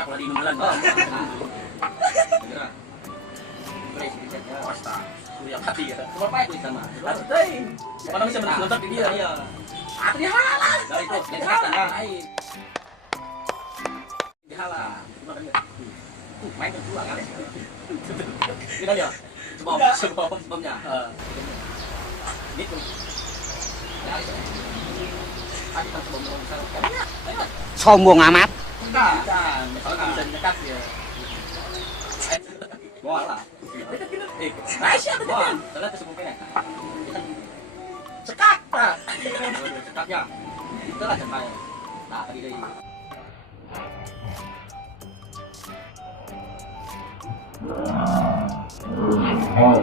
sekolah di Indonesia. Kira. Fresh risetnya. Pasta. Kuliah hati ya. Nomor apa itu sama? Atau teh. Mana bisa menonton di dia. Iya. Atau dia halal. Dari itu, kesehatan kan. Air. Halal. Main kan dua kali. Kita ya. Sebelumnya. Gitu. Ya, itu. Tadi kan sebelum misalkan. Sombong amat. Enggak. Misalkan bisa dekat ya. Bola. Aisyah tuh Bola. kan. Ternyata sebelumnya. Sekat. Cekatnya. Itulah cekatnya. Nah, tadi dari Oh,